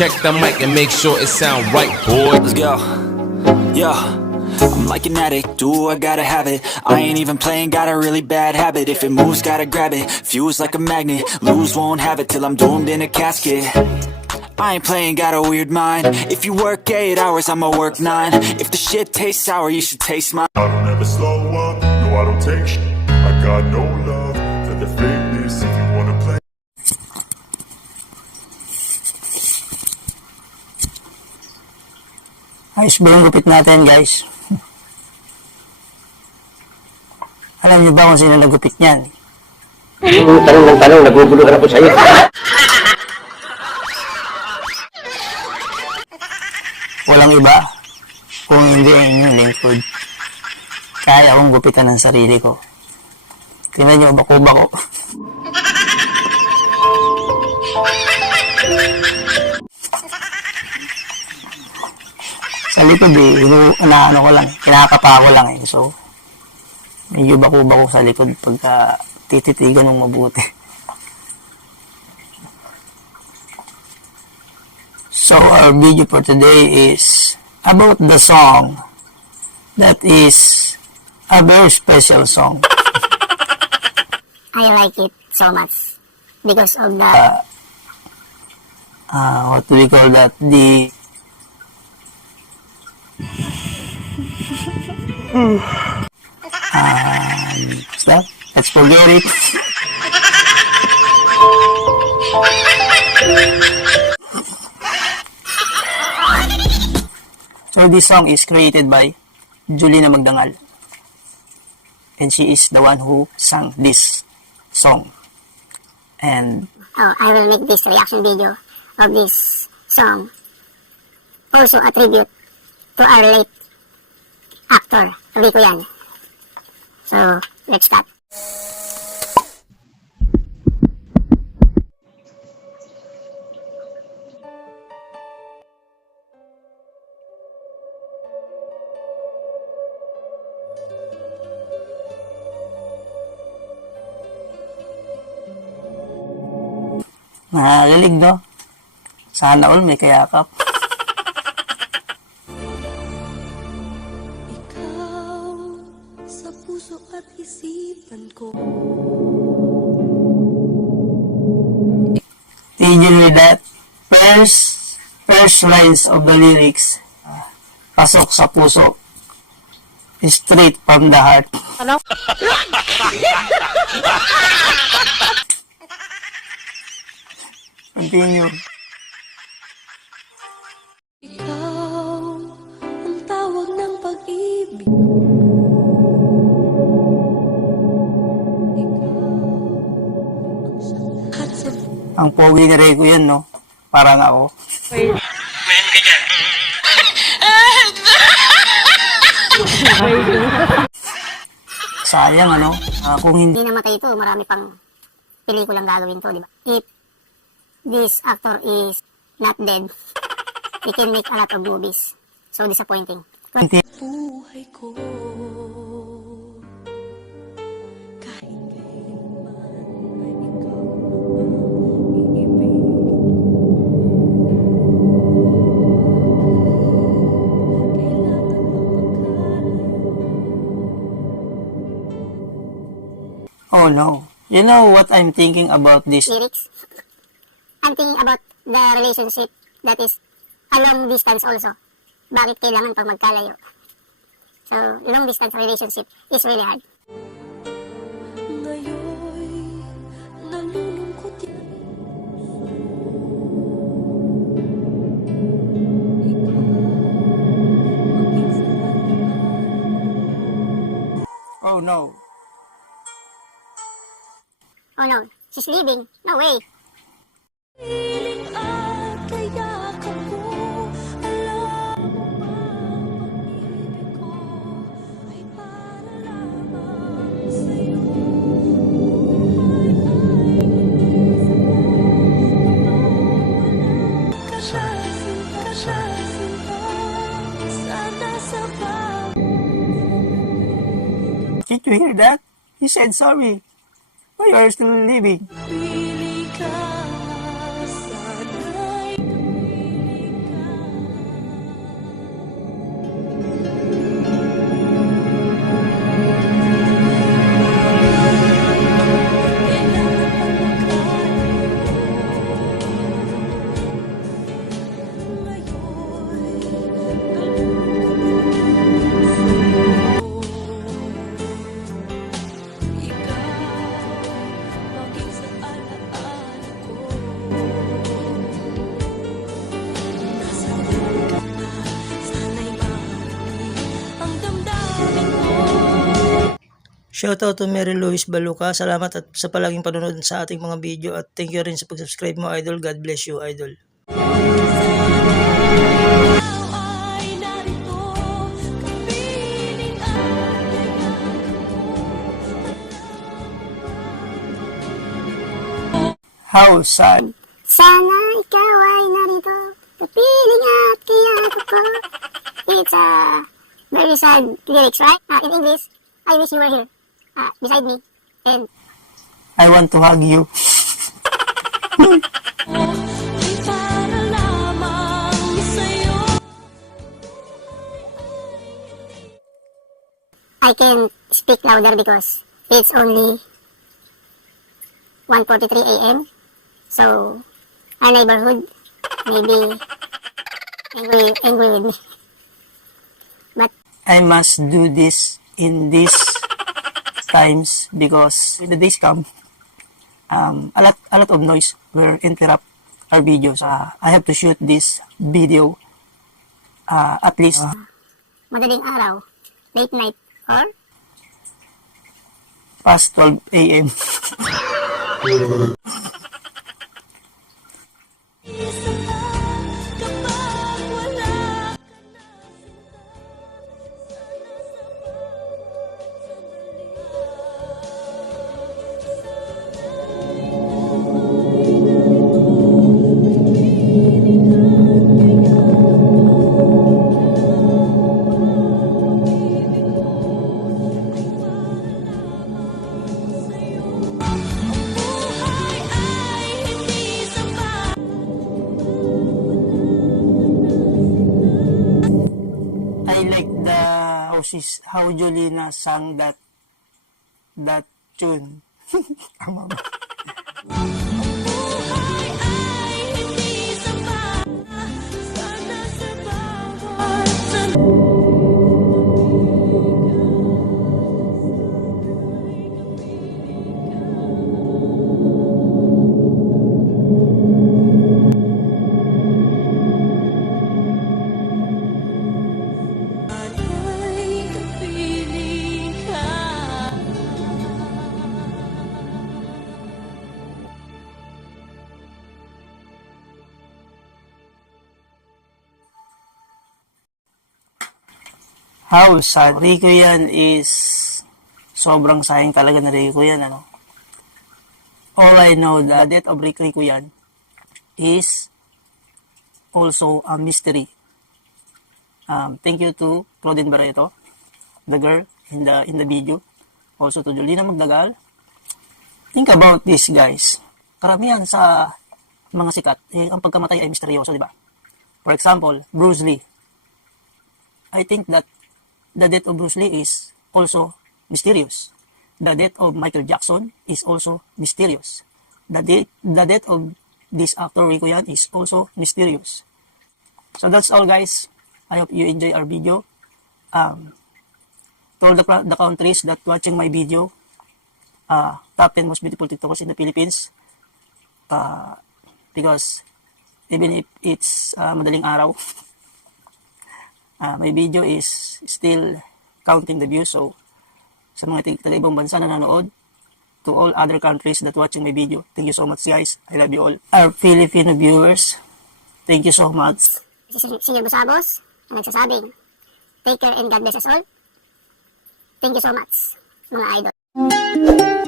Check the mic and make sure it sound right, boy. Let's go. Yeah. I'm like an addict, do I gotta have it. I ain't even playing, got a really bad habit. If it moves, gotta grab it. Fuse like a magnet, lose, won't have it till I'm doomed in a casket. I ain't playing, got a weird mind. If you work 8 hours, I'ma work 9. If the shit tastes sour, you should taste mine. I don't ever slow up, no I don't take shit. I got no love for the fakeness. If you wanna play Ayos ba yung gupit natin, guys? Alam niyo ba kung sino nagupit niyan? Tanong ng tanong, nagugulo ka na po sa'yo. Walang iba kung hindi ang inyong lingkod. Kaya akong gupitan ng sarili ko. Tingnan niyo, bako-bako. Sa likod inaano ko lang, kinakapa ko lang eh. So, medyo bako-bako sa likod pagka tititigan ng mabuti. So, our video for today is about the song that is a very special song. I like it so much because of the What do we call that? What's that? Let's forget it. So this song is created by Julina Magdangal, and she is the one who sang this song. And I will make this reaction video of this song also a tribute to our late actor, Rico Yan. So, let's start. nakakalig, no? Sana all may kayakap. Ikaw sa puso at isipan ko. Tigil with that. First lines of the lyrics. Pasok sa puso. Straight from the heart. Hello? Continue. Ikaw ang tawag ng pag-ibig. Ikaw ang siyang lahat sa Ang pogi ni Rico yan, no? Parang ako. Sayang, ano? Kung hindi Hindi namatay ito, marami pang pelikulang gagawin to, di ba? If this actor is not dead, he can make a lot of movies. So disappointing. buhay ko. Kahit kailanman ay ikaw ang iibigin ko. Kailangan bang magkalayo? Oh no. You know what I'm thinking about this? Lyrics. I'm thinking about the relationship that is a long distance also. Bakit kailangan pag magkalayo? So, long distance relationship is really hard. Ngayon'y nalulungkot yan. Ikaw, maging sa Oh no. Oh no, she's leaving. No way. piling at kayakap ko. Alam mo ba, pag-ibig ko ay para lamang sa'yo. Buhay ay hindi sapat kapag wala ka na sinta. Sana sa Did you hear that? He said sorry. Why are you still living? pagpili ka, sana'y gawin Shoutout to Mary Louise Baluca. Salamat at sa palaging panonood sa ating mga video at thank you rin sa pag-subscribe mo, Idol. God bless you, Idol. ay narito, kapiling How sad. Sana ikaw ay narito, kapiling at kiyakap ko. It's a very sad lyrics, right? In English, I wish you were here, beside me, and I want to hug you. ay para lamang sa'yo. I can speak louder because it's only 1:43 a.m. So our neighborhood may be angry with me. But I must do this in these times because when the days come, a lot of noise will interrupt our videos. I have to shoot this video at least madaling araw, late night, or past 12 a.m. Isa ka kapag wala ka na sinta. Sana sa buhay ay hindi sapat. I like the how Jolina sang that tune. Tama ba? Buhay ay hindi sapat. Sana sa bawat sandali. Ay kapiling ka. How sad. Rico yan is sobrang sayang talaga na Rico yan, ano. All I know, the death of Rico yan is also a mystery. Thank you to Claudine Barreto, the girl in the video. Also to Jolina Magdagal. Think about this, guys. Karamihan sa mga sikat, ang pagkamatay ay misteryoso, di ba? For example, Bruce Lee. I think that the death of Bruce Lee is also mysterious. The death of Michael Jackson is also mysterious. The death of this actor Rico Yan is also mysterious. So that's all, guys. I hope you enjoy our video. To all the countries that watching my video, top 10 most beautiful TikTokers in the Philippines. Because even if it's madaling araw, my video is still counting the views. So, sa mga taga-ibang bansa na nanood, to all other countries that watching my video, thank you so much, guys. I love you all. Our Filipino viewers, thank you so much. si Senior Busabos na nagsasabing, take care and God bless us all. Thank you so much, mga idol.